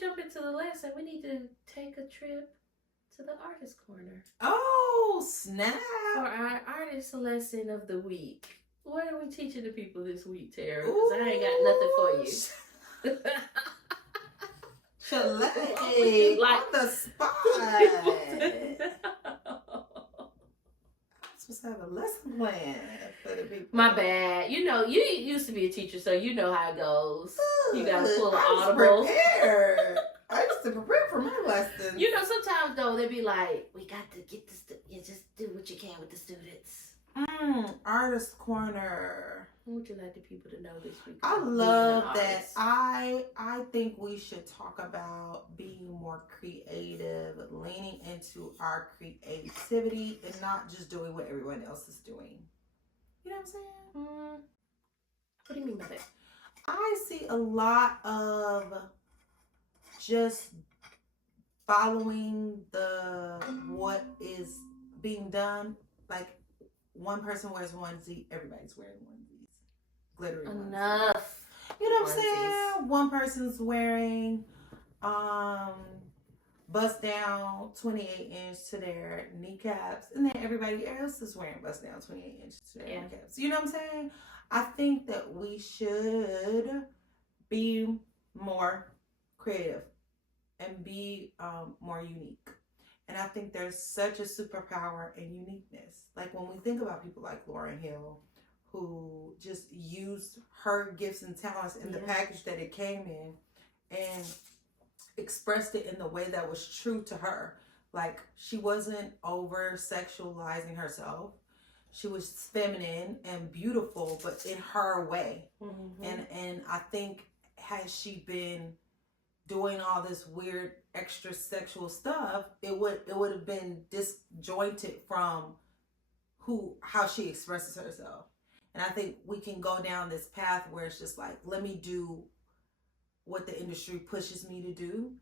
jump into the lesson, we need to take a trip to the artist corner. Oh, snap. For our artist lesson of the week. What are we teaching the people this week, Tara? Because I ain't got nothing for you. Chile, like, on the spot. I'm supposed to have a lesson plan for the people. My bad. You know, you used to be a teacher, so you know how it goes. You got to pull an I audible. Prepared. I used to prepare for my lessons. You know, sometimes though they be like, "We got to get this. You just do what you can with the students." Artist corner. What would you like the people to know this week? I love that. I think we should talk about being more creative, leaning into our creativity, and not just doing what everyone else is doing. You know what I'm saying? What do you mean by that? I see a lot of just following what is being done. Like, one person wears onesie, everybody's wearing onesies. Glittery Enough. Onesies. You know what I'm saying? One person's wearing bust down 28-inch to their kneecaps, and then everybody else is wearing bust down 28-inch to their kneecaps. You know what I'm saying? I think that we should be more creative and be more unique. And I think there's such a superpower in uniqueness. Like, when we think about people like Lauryn Hill, who just used her gifts and talents in the package that it came in and expressed it in the way that was true to her. Like, she wasn't over sexualizing herself. She was feminine and beautiful, but in her way. Mm-hmm. And I think, had she been doing all this weird extra sexual stuff, it would have been disjointed from how she expresses herself. And I think we can go down this path where it's just like, let me do what the industry pushes me to do.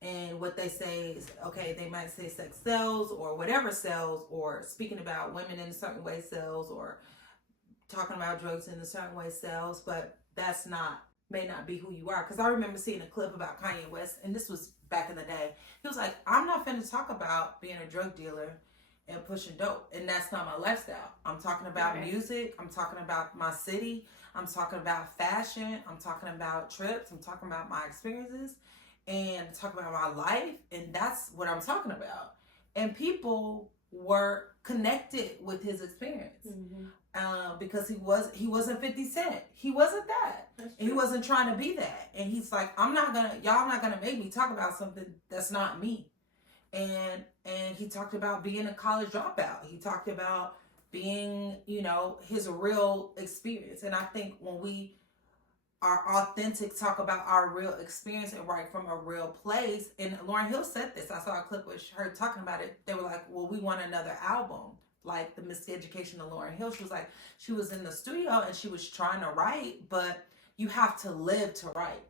And what they say is, okay, they might say sex sells or whatever sells, or speaking about women in a certain way sells, or talking about drugs in a certain way sells, but may not be who you are. Because I remember seeing a clip about Kanye West, and this was back in the day. He was like, I'm not finna talk about being a drug dealer and pushing dope, and that's not my lifestyle. I'm talking about music. I'm talking about my city. I'm talking about fashion. I'm talking about trips. I'm talking about my experiences, and talking about my life, and that's what I'm talking about. And people were connected with his experience. Because he wasn't 50 Cent. He wasn't that. And he wasn't trying to be that. And he's like, y'all not gonna make me talk about something that's not me. And he talked about being a college dropout. He talked about being, his real experience. And I think when we are authentic, talk about our real experience and write from a real place. And Lauryn Hill said this. I saw a clip with her talking about it. They were like, well, we want another album. Like the Miseducation of Lauryn Hill. She was like, she was in the studio and she was trying to write, but you have to live to write.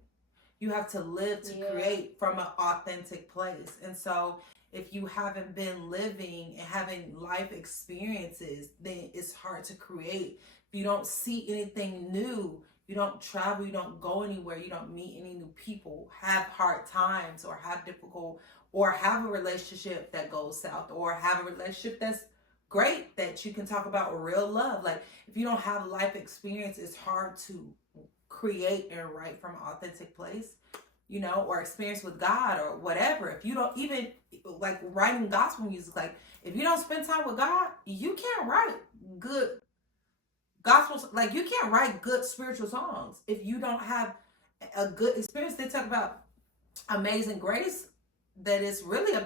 You have to live to create from an authentic place. And so if you haven't been living and having life experiences, then it's hard to create. If you don't see anything new, you don't travel, you don't go anywhere, you don't meet any new people, have hard times, or have difficult, or have a relationship that goes south, or have a relationship that's great, that you can talk about real love. Like, if you don't have life experience, it's hard to create and write from an authentic place, or experience with God or whatever. If you don't even, like, writing gospel music, like, if you don't spend time with God, you can't write good gospel, like, you can't write good spiritual songs if you don't have a good experience. They talk about Amazing Grace, that is really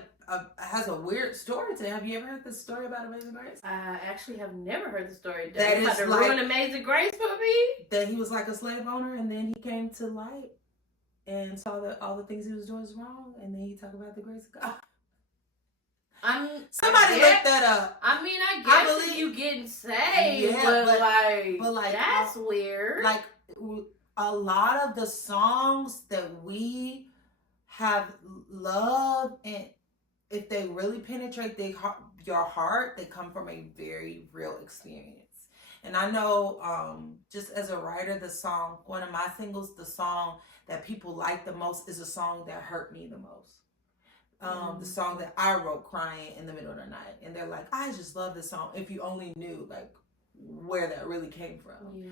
has a weird story to it. Have you ever heard this story about Amazing Grace? I actually have never heard the story. That is like, ruin Amazing Grace for me? That he was like a slave owner, and then he came to light and saw that all the things he was doing was wrong, and then he talked about the grace of God. Somebody look that up. I mean, I believe you getting saved, but like that's weird. Like, a lot of the songs that we have loved, and if they really penetrate your heart, they come from a very real experience. And I know, just as a writer, one of my singles, the song that people like the most is a song that hurt me the most. The song that I wrote crying in the middle of the night. And they're like, I just love this song. If you only knew, like, where that really came from. Yeah.